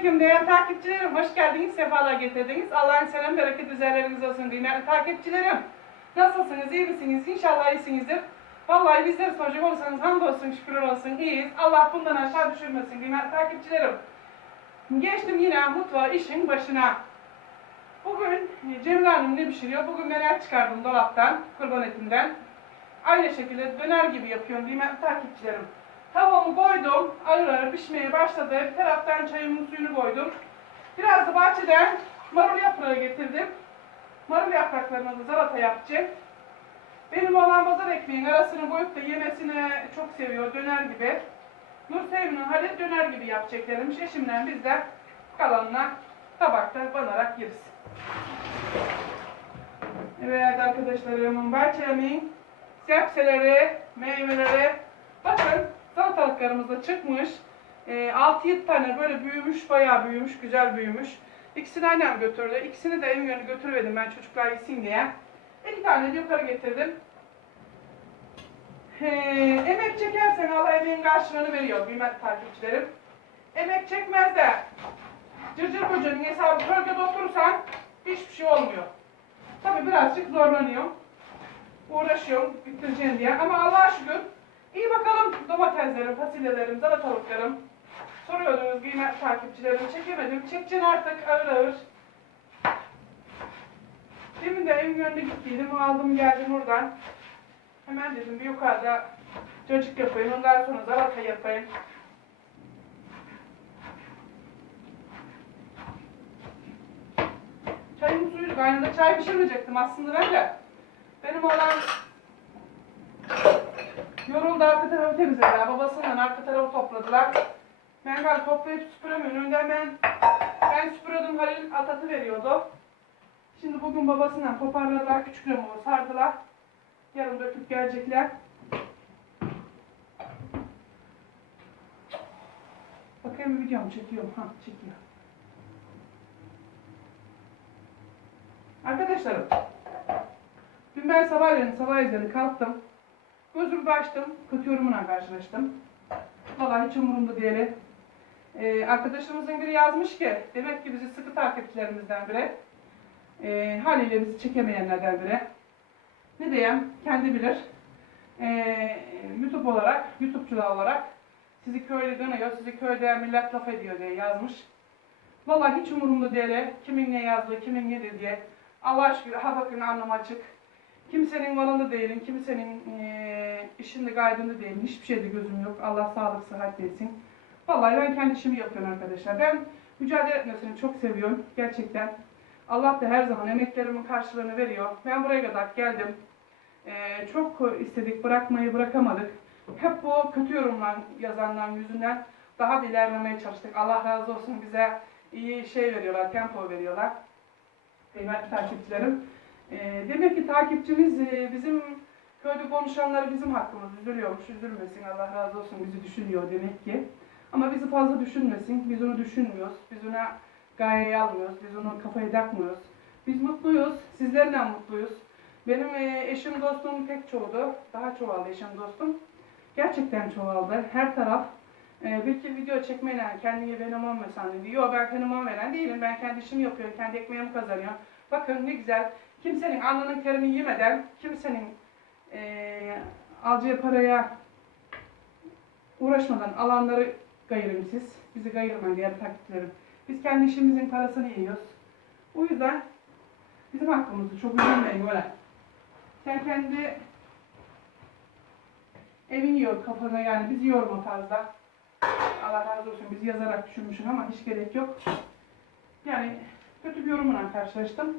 Selamünaleyküm değerli takipçilerim. Hoş geldiniz, sefalar getirdiniz. Allah'ın selam, bereket üzerleriniz olsun kıymetli takipçilerim. Nasılsınız, iyi misiniz? İnşallah iyisinizdir. Vallahi bizleri soracak olursanız hamdolsun, şükürler olsun, iyiyiz. Allah bundan aşağı düşürmesin kıymetli takipçilerim. Geçtim yine mutfağa, işin başına. Bugün e, Cemile Hanım ne pişiriyor? Bugün et çıkardım dolaptan, kurban etinden. Aynı şekilde döner gibi yapıyorum kıymetli takipçilerim. Tavamı koydum, ağır ağır pişmeye başladı. Bir taraftan çayımın suyunu koydum. Biraz da bahçeden marul yaprağı getirdim. Marul yapraklarına da salata yapacağım. Benim olan pazar ekmeğin arasını koyup da yemesini çok seviyor, döner gibi. Nur Sevim'in Halit döner gibi yapacaklarım. Eşimle biz de kalanına tabakta banarak yeriz. Evet arkadaşlarımın bahçemin sebzeleri, meyveleri bakın salatalıklarımız çıkmış. Ee, 6-7 tane böyle büyümüş, bayağı büyümüş, güzel büyümüş. İkisini annem götürdü. İkisini de evin yönü götürmedim ben çocuklar yesin diye. İki tane de yukarı getirdim. Ee, emek çekersen Allah emeğin karşılığını veriyor kıymetli takipçilerim. Emek çekmez de cırcır böceğinin hesabı bölgede oturursan hiçbir şey olmuyor. Tabii birazcık zorlanıyorum. Uğraşıyorum bitireceğim diye ama Allah'a şükür iyi bakalım domateslerim, fasulyelerim, salatalıklarım. Soruyordunuz kıymetli takipçilerim çekemedim. Çekeceksin artık ağır ağır. Demin de evin önüne gittiydim. Aldım geldim oradan. Hemen dedim bir yukarıda cacık yapayım. Ondan sonra salata yapayım. Çayın suyu kaynadı. Çay pişirmeyecektim aslında ben de. Benim olan yoruldu arka tarafı temizlediler. Babasından arka tarafı topladılar. Ben galiba toplayıp süpüremiyorum. Önden ben, ben süpürüyordum Halil atatı veriyordu. Şimdi bugün babasından toparladılar. Küçük remoru sardılar. Yarın döküp gelecekler. Bakayım bir videomu çekiyorum. Ha çekiyor. Arkadaşlarım, dün ben sabahleyin sabah ezanı kalktım. Gözümü açtım, kötü yorumuna karşılaştım. Vallahi hiç umurumda değil. Ee, arkadaşımızın biri yazmış ki, demek ki bizi sıkı takipçilerimizden biri. Ee, haliyle bizi çekemeyenlerden biri. Ne diyeyim, kendi bilir. Ee, YouTube olarak, YouTube'cular olarak sizi köylü dönüyor, sizi köyde millet laf ediyor diye yazmış. Vallahi hiç umurumda değil. Kimin ne yazdı, kimin ne dedi diye. Allah aşkına ha bakın anlam açık. Kimsenin malında değilim, kimsenin eee işinde gaydında değilim. Hiçbir şeyde gözüm yok. Allah sağlık, sıhhat versin. Vallahi ben kendi işimi yapıyorum arkadaşlar. Ben mücadele etmesini çok seviyorum. Gerçekten. Allah da her zaman emeklerimin karşılığını veriyor. Ben buraya kadar geldim. Eee, çok istedik, bırakmayı bırakamadık. Hep bu kötü yorumlar yazanların yüzünden daha da ilerlemeye çalıştık. Allah razı olsun bize iyi şey veriyorlar, tempo veriyorlar. Kıymetli takipçilerim. Ee, demek ki takipçimiz e, bizim köyde konuşanları bizim hakkımız üzülüyormuş, üzülmesin Allah razı olsun bizi düşünüyor demek ki. Ama bizi fazla düşünmesin, biz onu düşünmüyoruz, biz ona gayeyi almıyoruz, biz onu kafaya takmıyoruz. Biz mutluyuz, sizlerle mutluyuz. Benim e, eşim dostum pek çoğuldu, daha çoğaldı eşim dostum. Gerçekten çoğaldı, her taraf. E, belki video çekmeyle kendine fenomen mi sandın diyor. Ben fenomen veren değilim, ben kendi işimi yapıyorum, kendi ekmeğimi kazanıyorum. Bakın ne güzel, kimsenin alnının terini yemeden, kimsenin eee alacağı paraya uğraşmadan alanları gayırın. Bizi gayırmayın diğer takipçilerim. Biz kendi işimizin parasını yiyoruz. O yüzden bizim hakkımızı çok üzülmeyin böyle. Sen kendi evin yiyor kafana yani biz yiyorum o tarzda. Allah razı olsun bizi yazarak düşünmüşsün ama hiç gerek yok. Yani kötü bir yorumla karşılaştım.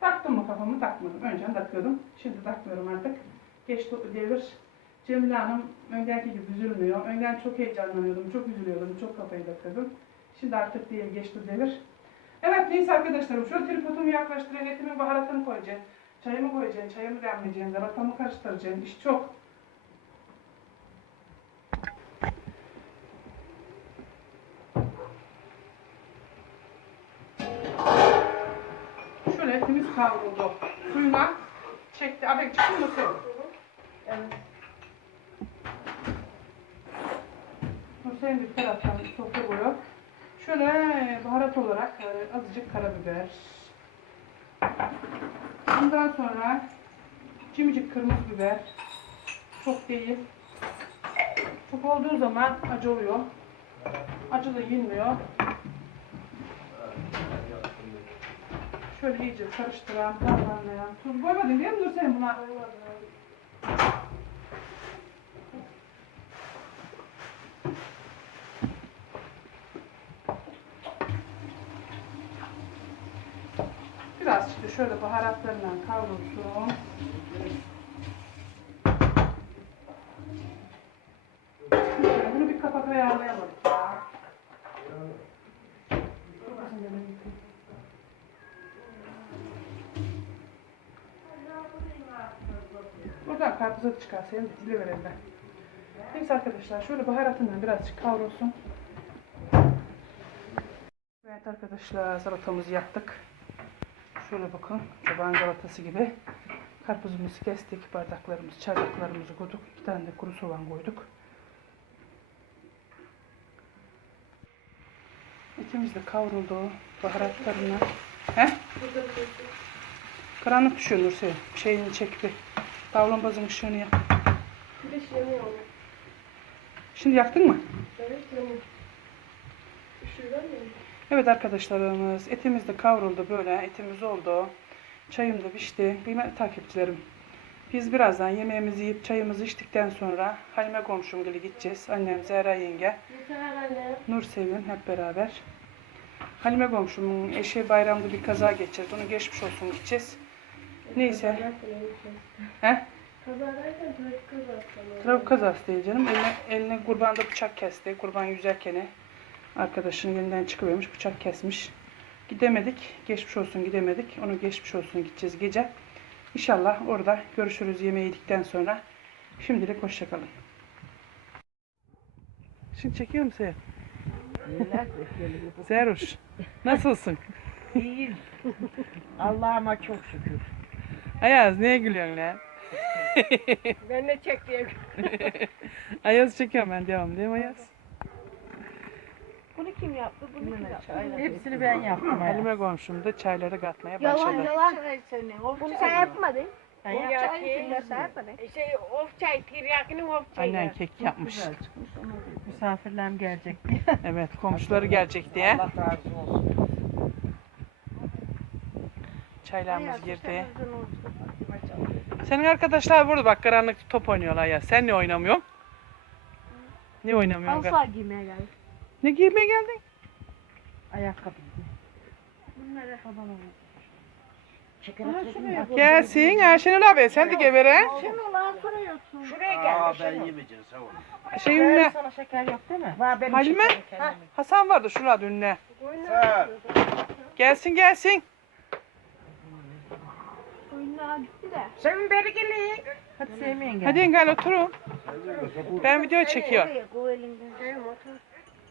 Taktım mı kafamı takmadım. Önceden takıyordum. Şimdi takmıyorum artık. Geçti devir. Cemile Hanım öndenki gibi üzülmüyor. Önden çok heyecanlanıyordum, çok üzülüyordum, çok kafayı takıyordum. Şimdi artık değil, geçti devir. Evet neyse arkadaşlarım, şöyle tripodumu yaklaştırayım, etimin baharatını koyacağım. Çayımı koyacağım, çayımı demleyeceğim, salatamı karıştıracağım. İş çok. Kavruldu. Suyuna çekti. Abi çıktı mı su? Evet. Hüseyin bir taraftan sofra koyuyor. Şöyle baharat olarak e, azıcık karabiber. Ondan sonra cimcik kırmızı biber. Çok değil. Çok olduğu zaman acı oluyor. Acı da yenmiyor. Şöyle iyice karıştıran, harmanlayan. Tuz koymadın değil mi? Dur sen buna. Biraz işte şöyle baharatlarla kavrulsun. Bunu bir kapak ayarlayamadık Buradan karpuza çıkar. Senin dili verelim ben. Neyse arkadaşlar şöyle baharatından birazcık kavrulsun. Evet arkadaşlar salatamızı yaptık. Şöyle bakın çoban salatası gibi. Karpuzumuzu kestik, bardaklarımızı, çardaklarımızı koyduk. İki tane de kuru soğan koyduk. Etimiz de kavruldu baharatlarına. He? Karanlık düşüyor Nursel. Şeyini çek bir. Davlumbazın ışığını yak. Güneş yanıyor ama. Şimdi yaktın mı? Evet yanıyor. Mu? Evet arkadaşlarımız etimiz de kavruldu böyle etimiz oldu. Çayım da pişti. Kıymetli takipçilerim. Biz birazdan yemeğimizi yiyip çayımızı içtikten sonra Halime komşumgile gideceğiz. Annem Zehra yenge. Nur Sevim hep beraber. Halime komşumun eşi bayramda bir kaza geçirdi. Onu geçmiş olsun gideceğiz. Neyse. He? Kaza derken trafik kazası. Trafik kazası değil canım. Eline, eline kurbanda bıçak kesti. Kurban yüzerken arkadaşının elinden çıkıvermiş. Bıçak kesmiş. Gidemedik. Geçmiş olsun gidemedik. Onu geçmiş olsun gideceğiz gece. İnşallah orada görüşürüz yemeği yedikten sonra. Şimdilik hoşçakalın. Şimdi çekiyor musun sen? Zeruş. Nasılsın? İyiyim. Allah'ıma çok şükür. Ayaz neye gülüyorsun lan? Ben de çek diye. Ayaz çekiyorum ben devam değil mi Ayaz? Bunu kim yaptı? Bunu kim yaptı? Hepsini ben yaptım. Halime komşum da çayları katmaya Yalan başladı. yalan. Bunu sen yapmadın. Sen yapmadın. Şey of çay, tiryakinin of çayı. Annen kek yapmış. Misafirlerim gelecek. Evet komşuları gelecek diye. Allah razı olsun. Çaylarımız girdi. Senin arkadaşlar burada bak karanlıkta top oynuyorlar ya. Sen ne oynamıyorsun? Ne oynamıyorsun? Alfa giymeye geldik. Ne giymeye geldin? Ayakkabı. Bunları. Şeker atayım. Gelsin Ayşenül abi sen de gebere. Şunu lan soruyorsun. Şuraya gel. Aa ben yemeyeceğim sağ ol. Şey ünlü. sana şeker yok değil mi? Var benim Halime? Hasan vardı şurada ünlü. Gelsin gelsin. Oyunlar gitti de. Sevin beri gelin. Hadi sevmeyin gel. Hadi gel oturun. Ben video çekiyorum.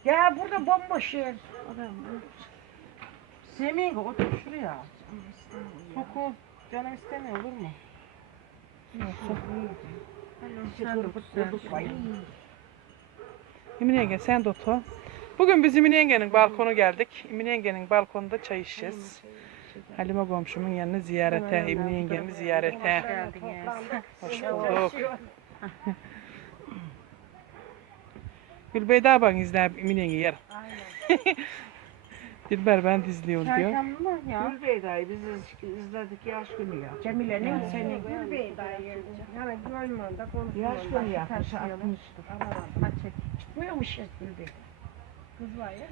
Ya burada bomboş yer. Sevmeyin otur şuraya. Soku. Canım istemiyor olur mu? Emine yenge sen de otur. Bugün biz Emine yengenin balkonu geldik. Emine yengenin balkonunda çay içeceğiz. Halime komşumun yanına ziyarete, Emine yengemi ziyarete. Hoş bulduk. Gülbeyda bak izler Emine yenge yer. Dilber ben de izliyorum diyor. Mı ya? Biz iz- izledik yaş günü ya. Cemile'nin senin. Gülbey dayı. Yani görmüyorum da Yaş günü yapmış. Çıkmıyormuş ya Gülbey. Kız var ya.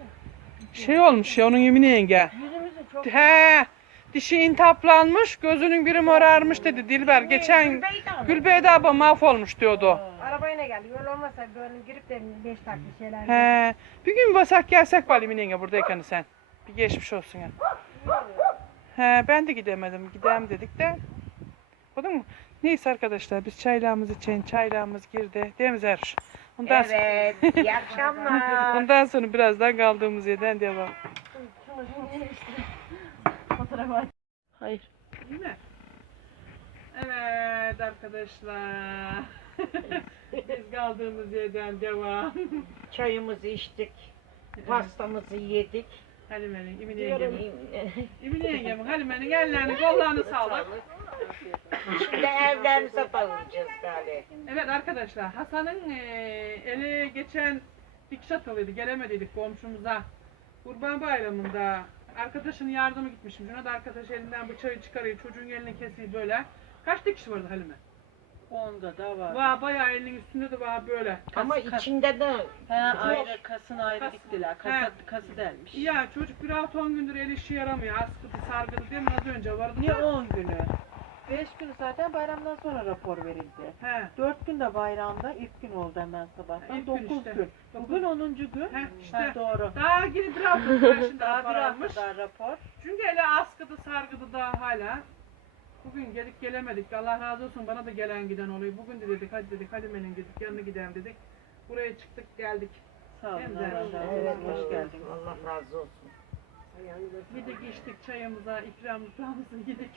Şey olmuş ya onun Emine yenge. Yüzümüzü çok He, dişi intaplanmış, gözünün biri morarmış dedi Dilber. Geçen Gülbeyda abla mahvolmuş diyordu. Arabayla geldi. Yol olmasa böyle girip de 5 dakika şeyler. He, bir gün basak gelsek bari Emine yenge buradayken sen. Bir geçmiş olsun ya. He, ben de gidemedim. Gidelim dedik de. Oldu mu? Neyse arkadaşlar biz çaylağımız için çaylağımız girdi. Değil mi Zerş? Ondan, Evet. İyi akşamlar. ondan sonra birazdan kaldığımız yerden devam. Hayır. Değil mi? Evet arkadaşlar. Biz kaldığımız yerden devam. Çayımızı içtik. Pastamızı yedik. Halime'nin, İmine yengemin. İmine yengemin, Halime'nin ellerini, kollarını sağlık. Şimdi evlerimize dağılacağız galiba. Evet arkadaşlar, Hasan'ın eee eli geçen dikiş atılıydı, gelemediydik komşumuza. Kurban Bayramı'nda arkadaşının yardımı gitmişim. Da arkadaş elinden bıçağı çıkarıyor, çocuğun elini kesiyor böyle. Kaç dikiş vardı Halime? Onda da var. Vah bayağı elinin üstünde de var böyle. Ama içinde de He ayrı kasın ayrı Kas- diktiler. He. Kası, kası delmiş. Ya çocuk bir hafta on gündür el işi yaramıyor. Askıdı sargıdı değil mi az önce vardı. Niye 10 günü? 5 günü zaten bayramdan sonra rapor verildi. He. 4 gün de bayramda ilk gün oldu hemen sabahtan. İlk gün 9 işte. gün. Bugün 10. gün. He, işte. Ha, doğru. Daha yine bir hafta şimdi Daha rapor bir almış. hafta daha rapor. Çünkü hele askıdı sargıdı daha hala. Bugün gelip gelemedik. Allah razı olsun bana da gelen giden oluyor. Bugün de dedik hadi dedik Halime'nin dedik yanına gidelim dedik. Buraya çıktık geldik. Sağ olun. Allah razı olsun. Evet, Hoş geldiniz. Allah razı olsun. Yedik içtik çayımıza ikramlıklarımızı yedik.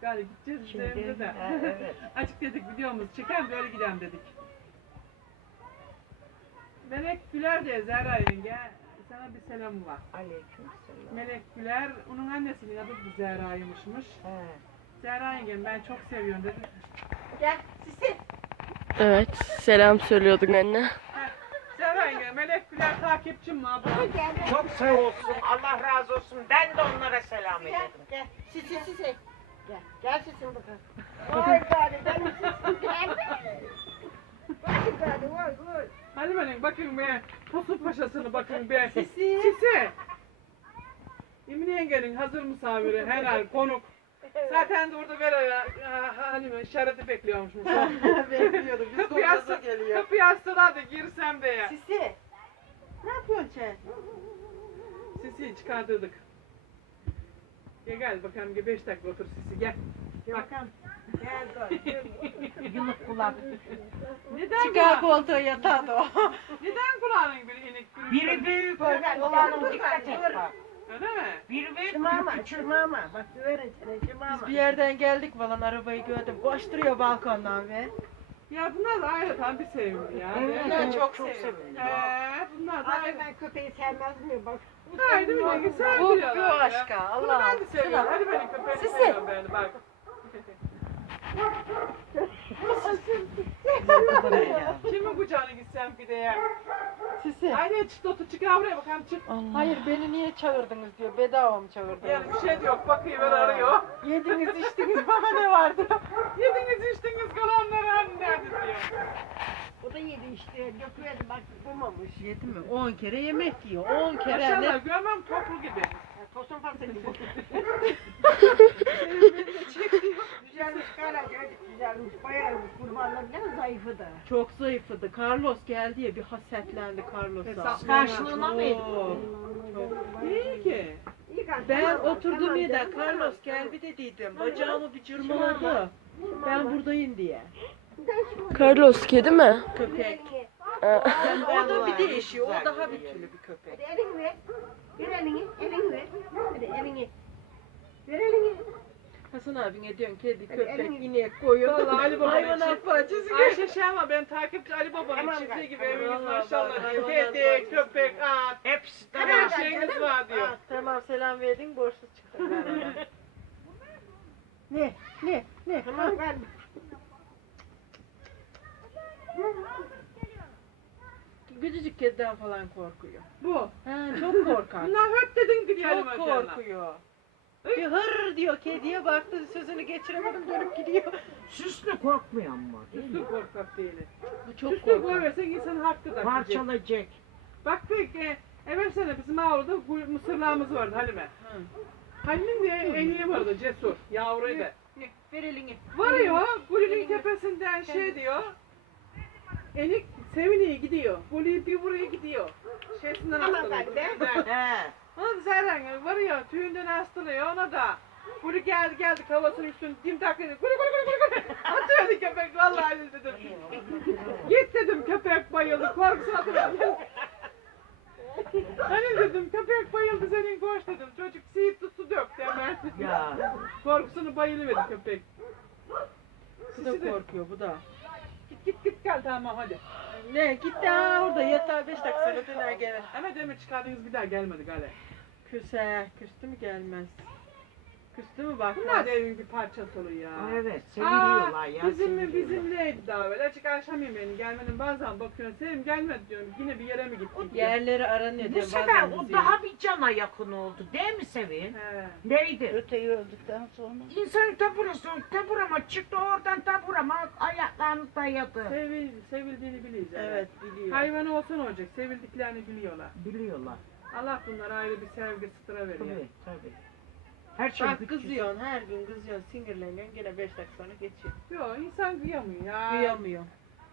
Galiba gideceğiz Şimdi, üzerimize de. ha, evet. Açık dedik videomuzu çekelim böyle gidelim dedik. Melek Güler de Zehra yenge. Sana bir selam var. Aleykümselam. Melek Güler, onun annesinin adı da Zehra'ymışmış. He. Zehra yengem ben çok seviyorum dedi. Gel Sisi. Evet, selam söylüyordun anne. Zehra yenge, Melek Güler takipçim mi abla? Çok sağ olsun. Allah razı olsun. Ben de onlara selam ederim. Gel. Sisi Sisi. Gel. Gel Sisi bakalım. Vay gari benim Sisi. Gel. Vay gari vay vay. Halime'nin bakın be, Tosun Paşası'nı bakın be. Sisi. Sisi. Emine yengenin hazır misafiri, herhal konuk. Zaten de orada Vera'ya ha, Halime işareti bekliyormuş. Bekliyorduk. Biz Kapıyı açsa, geliyor. kapıyı açsalar da girsem be ya. Sisi. Ne yapıyorsun sen? Sisi'yi çıkartırdık. Gel gel bakalım bir beş dakika otur Sisi gel. Gel gel. Yumuk kulak. Neden Çıkar koltuğa yatar da o. neden kulağının bir inik gülüyor? Biri büyük. Kulağına dikkat et bak. Öyle mi? Biri büyük. Çımama. Çımama. Bak güverin sana çımama. Biz bir yerden geldik falan arabayı gördüm. Koşturuyor balkondan ve. Ya bunlar da ayrı tam bir sevimli ya. Bunlar çok çok sevindim. He, bunlar da ayrı. ben köpeği sevmez miyim bak. Haydi bir de güzel Bu diyorlar bu ya. aşka. Bunu Allah. ben de seviyorum. Hadi benim köpeğimi Sisi. seviyorum ben de bak. Kimin kucağına gitsem bir de ya. Sisi. Aynen çık otur çık ha buraya bakalım çık. Hayır beni niye çağırdınız diyor. Bedava mı çağırdınız? Yani bir şey yok bakıyor arıyor. Yediniz içtiniz bana ne vardı? Yediniz içtiniz kalanları hani nerede diyor. Yedi işte. Götürelim bak bulmamış. Yedi mi? 10 kere yemek yiyor. 10 kere ne? Maşallah görmem toplu gibi. Tosun fasulye. Güzelmiş kara güzelmiş bayarmış kurbanlar ne zayıfı da. Çok zayıfladı. Carlos geldi ya bir hasetlendi Carlos'a. Karşılığına mı yedin? Çok. İyi ki. Ben oturdum yerden Carlos gel bir dediydim. Bacağımı bir cırmaladı. Ben buradayım diye. Carlos kedi mi? Köpek. O da bir değişiyor. O daha bir türlü bir köpek. Hadi elini ver. Ver elini, elini ver. Hadi elini. Ver elini. Hasan abine diyorsun kedi, köpek, inek, koyun. Vallahi Ali Baba'nın Hayvanat bahçesi. Ayşe Şenva ben takipçi Ali Baba'nın Tamam, çizdiği gibi tamam. evimiz maşallah. Kedi, köpek, at. Hepsi Her şeyimiz var diyor. Tamam selam verdin borçsuz çıktın galiba. ne? Ne? Ne? Tamam ver. Küçücük kediden falan korkuyor. Bu. Ha, çok korkar. Bunlar hep dedin gidiyor Ali çok korkuyor. Bir hır diyor kediye baktı sözünü geçiremedim dönüp gidiyor. Süslü korkmuyor ama değil mi? Süslü korkak değil. Bu çok Süslü korkar. koyversen insan hakkı da. Parçalayacak. Baktık e, evvel sene bizim avluda bu mısırlarımız vardı Halime. Halime'nin de eniği vardı cesur. Yavruydu. Ver elini. Varıyor, gulünün tepesinden şey diyor. Enik seviniyor gidiyor. Gulü bir buraya gidiyor. Şeysinden. Tüyünden. He. Ona da Zerren varıyor, tüyünden hastalıyor ona da. Gulü geldi geldi kafasının üstüne dimdak dedi. Gulü gulü gulü gulü gulü. Atıyordu köpek vallahi dedim. Git dedim köpek bayıldı korkusuna atıyor. Hani dedim köpek bayıldı senin koş dedim. Çocuk siirtti su döktü hemen. Ya. Korkusunu bayılıverdi köpek. Bu da Sisi de- korkuyor bu da. Git git gel tamam hadi. Ne gitti ha orada yatağa beş dakika sonra döner gelir. Ama demir çıkardınız bir daha gelmedi gale. Küse, küstü mü gelmez. Küstü mü bakmaz. Bunlar da evin bir parçası oluyor ya. Evet seviliyorlar ya. Bizim mi seviliyorlar. bizimleydi daha böyle açık akşam yemeğini gelmenin bazen bakıyorsun Sevim gelmedi diyorum yine bir yere mi diyor. Yerleri aranıyor Bu diye sefer bazen o bizi- daha bir cana yakın oldu değil mi Sevin? He. Neydi? Öteyi öldükten sonra. İnsan taburası, taburama çıktı oradan taburama ayaklarını dayadı. Sevil, sevildiğini biliyoruz. yani. Evet biliyor. Hayvanı olsa ne olacak? Sevildiklerini biliyorlar. Biliyorlar. Allah bunlara ayrı bir sevgi sıtıra veriyor. Tabii tabii. Her şey Bak bütçesi. kızıyorsun her gün kızıyorsun sinirleniyorsun gene beş dakika sonra geçiyor. Yok insan kıyamıyor ya. Kıyamıyor.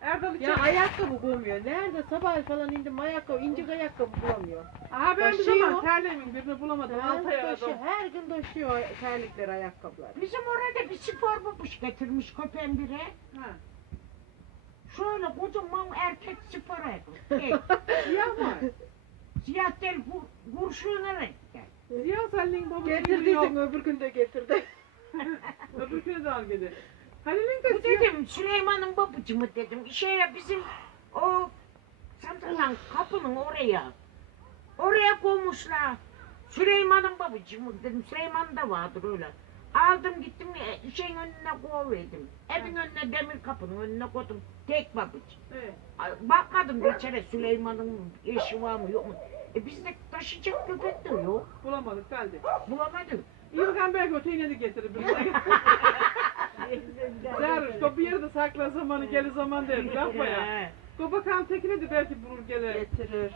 Erdal Ya için. ayakkabı bulmuyor. Nerede sabah falan indim ayakkabı, incik ayakkabı bulamıyor. Aha ben bir Taşıyor. zaman terlemin birini bulamadım. Altı ay Taşıyor, aradım. her gün taşıyor terlikler, ayakkabılar. Bizim orada bir spor babuş getirmiş köpeğin biri. Ha. Şöyle kocaman erkek spor ayakkabı. Siyah mı? Siyah değil, kur, kurşuna renkte. Siyah Halil'in babası Getirdiysen öbür gün de getirdi. Öbür kere de al gidi. Halil'in Bu siyah. dedim Süleyman'ın babacı mı dedim. Şeye bizim o sandalan kapının oraya. Oraya koymuşlar. Süleyman'ın babacı mı dedim. Süleyman da vardır öyle. Aldım gittim e, şeyin önüne koyverdim. Evin önüne demir kapının önüne koydum. Tek babacı. Evet. Bakmadım geçere Süleyman'ın eşi var mı yok mu? E bizde taşıyacak köpek de yok. Bulamadık geldi. Bulamadım. Yılgan belki öteğine de getirir. Zerruş, topu yeri de sakla zamanı gelir zaman der. Lafma ya. Kobakan tekine de belki bulur gelir. Getirir.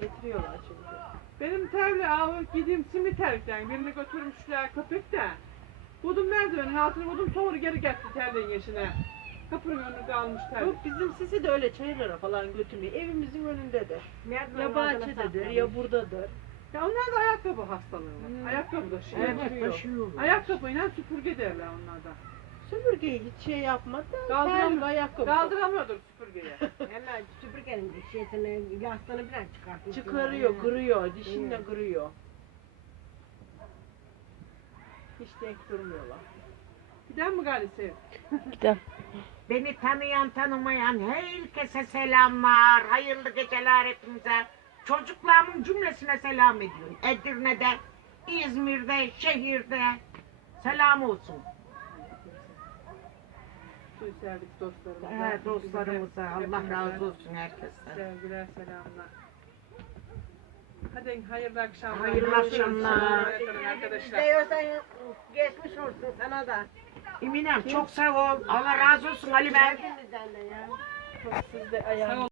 Getiriyorlar çünkü. Benim terli avı gideyim simit terlikten. Birini götürmüşler köpekten. Budum merdivenin altına budum sonra geri getti terliğin yaşına. Kapının önünde kalmış terlik. Yok bizim sisi de öyle çayırlara falan götürmüyor. Evimizin önündedir. Ya bahçededir ya buradadır. Ya onlar da ayakkabı hastalığı var. Hmm. Ayakkabı da şey. Evet taşıyorlar. Ayakkabıyla süpürge derler onlarda. Süpürgeyi hiç şey yapmadı. Kaldıram- Terlik ayakkabı. Kaldıramıyordur süpürgeyi. Hemen süpürgenin şeysini, yastığını biraz çıkartıyor. Çıkarıyor, kırıyor, dişinle kırıyor. Hiç denk durmuyorlar. Giden mi Galisi? Gidem. Beni tanıyan tanımayan herkese selamlar. Hayırlı geceler hepinize. Çocuklarımın cümlesine selam ediyorum. Edirne'de, İzmir'de, şehirde. Selam olsun. Şu sevdik dostlarımıza. Evet, dostlarımıza Allah razı olsun herkesten. Sevgiler, selamlar. Hadi hayırlı akşamlar. Hayırlı akşamlar. Arkadaşlar. Geçmiş olsun sana da. Eminem çok sağ ol. Allah razı olsun Ali Bey. Hepimizden de ya. Siz de ayağınızı